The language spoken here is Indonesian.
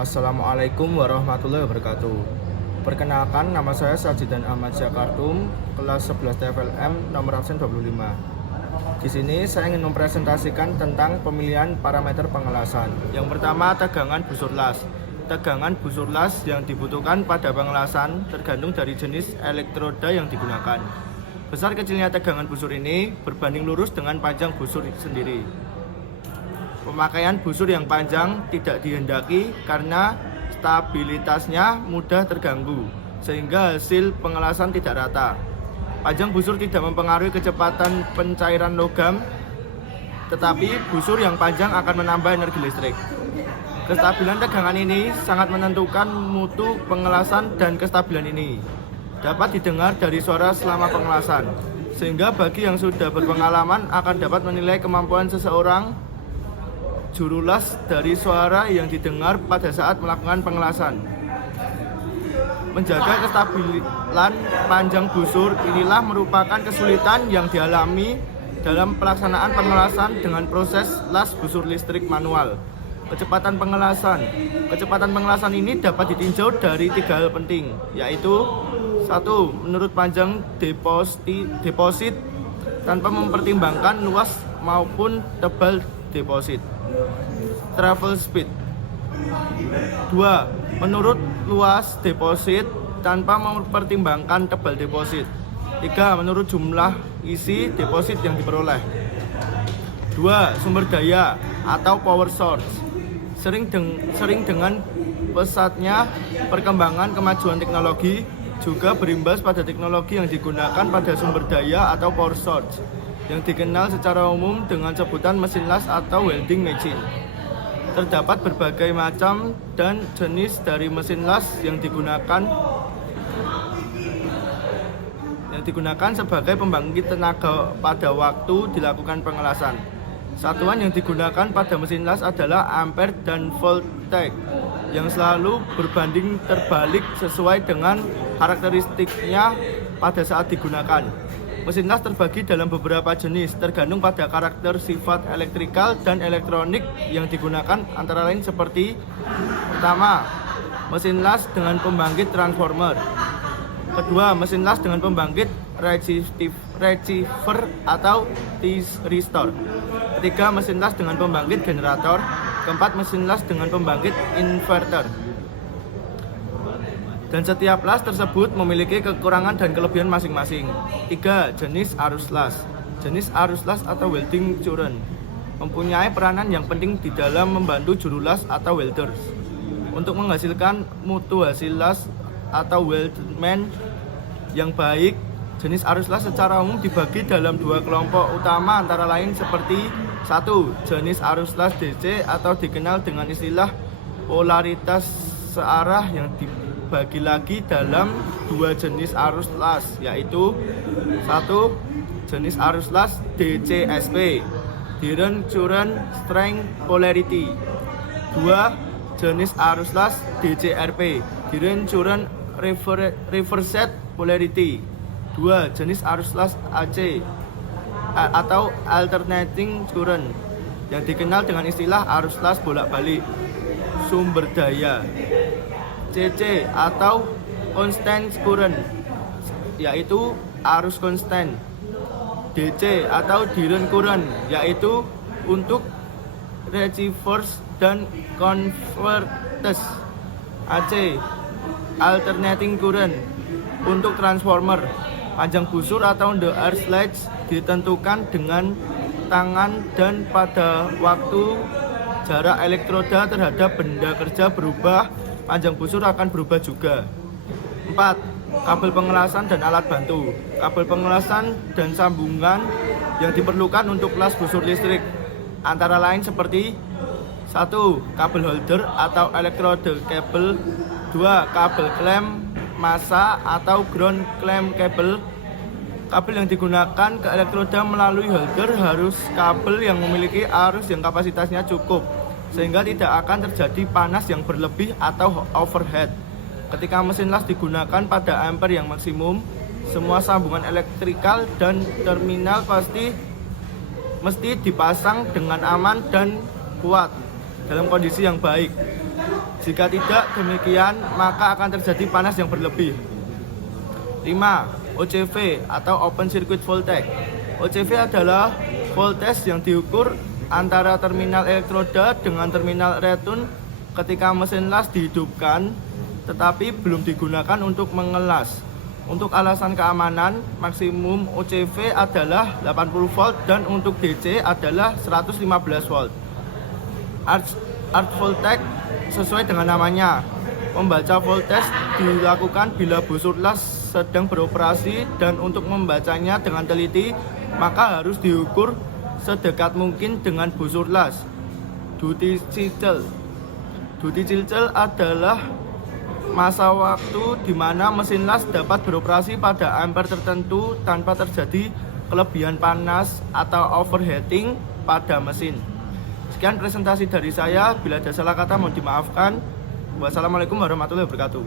Assalamualaikum warahmatullahi wabarakatuh. Perkenalkan, nama saya Sajidan Ahmad Jakartum, kelas 11 TFLM, nomor absen 25. Di sini saya ingin mempresentasikan tentang pemilihan parameter pengelasan. Yang pertama, tegangan busur las. Tegangan busur las yang dibutuhkan pada pengelasan tergantung dari jenis elektroda yang digunakan. Besar kecilnya tegangan busur ini berbanding lurus dengan panjang busur sendiri. Pemakaian busur yang panjang tidak dihendaki karena stabilitasnya mudah terganggu, sehingga hasil pengelasan tidak rata. Panjang busur tidak mempengaruhi kecepatan pencairan logam, tetapi busur yang panjang akan menambah energi listrik. Kestabilan tegangan ini sangat menentukan mutu pengelasan, dan kestabilan ini dapat didengar dari suara selama pengelasan, sehingga bagi yang sudah berpengalaman akan dapat menilai kemampuan seseorang juru las dari suara yang didengar pada saat melakukan pengelasan. Menjaga kestabilan panjang busur inilah merupakan kesulitan yang dialami dalam pelaksanaan pengelasan dengan proses las busur listrik manual. Kecepatan pengelasan ini dapat ditinjau dari 3 hal penting, yaitu 1. Menurut panjang deposit tanpa mempertimbangkan luas maupun tebal deposit. Travel speed. 2. Menurut luas deposit tanpa mempertimbangkan tebal deposit. 3. Menurut jumlah isi deposit yang diperoleh. 2. Sumber daya atau power source. Sering dengan pesatnya perkembangan kemajuan teknologi juga berimbas pada teknologi yang digunakan pada sumber daya atau power source, yang dikenal secara umum dengan sebutan mesin las atau welding machine. Terdapat berbagai macam dan jenis dari mesin las yang digunakan sebagai pembangkit tenaga pada waktu dilakukan pengelasan. Satuan yang digunakan pada mesin las adalah ampere dan voltage, yang selalu berbanding terbalik sesuai dengan karakteristiknya pada saat digunakan. Mesin las terbagi dalam beberapa jenis, tergantung pada karakter sifat elektrikal dan elektronik yang digunakan, antara lain seperti: pertama, mesin las dengan pembangkit transformer. Kedua, mesin las dengan pembangkit receiver atau thyristor. Ketiga, mesin las dengan pembangkit generator. Keempat, mesin las dengan pembangkit inverter. Dan setiap las tersebut memiliki kekurangan dan kelebihan masing-masing. 3. Jenis arus las. Jenis arus las atau welding current mempunyai peranan yang penting di dalam membantu juru las atau welders untuk menghasilkan mutu hasil las atau weldment yang baik. Jenis arus las secara umum dibagi dalam 2 kelompok utama, antara lain seperti: 1. Jenis arus las DC atau dikenal dengan istilah polaritas searah, yang dibagi lagi dalam 2 jenis arus las, yaitu: 1. Jenis arus las DCSP, Direct Current Strength Polarity. 2. Jenis arus las DCRP, Direct Current Reversed Polarity. 2. Jenis arus las AC atau Alternating Current, yang dikenal dengan istilah arus las bolak-balik. Sumber daya CC atau Constant Current, yaitu arus konstan. DC atau Direct Current, yaitu untuk receivers dan converters. AC Alternating Current untuk transformer. Panjang busur atau the air sledge ditentukan dengan tangan, dan pada waktu jarak elektroda terhadap benda kerja berubah, panjang busur akan berubah juga. 4. Kabel pengelasan dan alat bantu. Kabel pengelasan dan sambungan yang diperlukan untuk las busur listrik, antara lain seperti: 1. Kabel holder atau electrode cable. 2. Kabel klem massa atau ground clamp cable. Kabel yang digunakan ke elektroda melalui holder harus kabel yang memiliki arus yang kapasitasnya cukup, sehingga tidak akan terjadi panas yang berlebih atau overhead. Ketika mesin las digunakan pada ampere yang maksimum, semua sambungan elektrikal dan terminal mesti dipasang dengan aman dan kuat dalam kondisi yang baik. Jika tidak demikian, maka akan terjadi panas yang berlebih. 5. OCV atau Open Circuit Voltage. OCV adalah voltage yang diukur antara terminal elektroda dengan terminal retun ketika mesin las dihidupkan tetapi belum digunakan untuk mengelas. Untuk alasan keamanan, maksimum OCV adalah 80 volt dan untuk DC adalah 115 volt. Arc voltage sesuai dengan namanya. Membaca voltage dilakukan bila busur las sedang beroperasi dan untuk membacanya dengan teliti maka harus diukur sedekat mungkin dengan busur las. Duty cycle. Duty cycle adalah masa waktu di mana mesin las dapat beroperasi pada ampere tertentu tanpa terjadi kelebihan panas atau overheating pada mesin. Sekian presentasi dari saya. Bila ada salah kata mohon dimaafkan. Wassalamualaikum warahmatullahi wabarakatuh.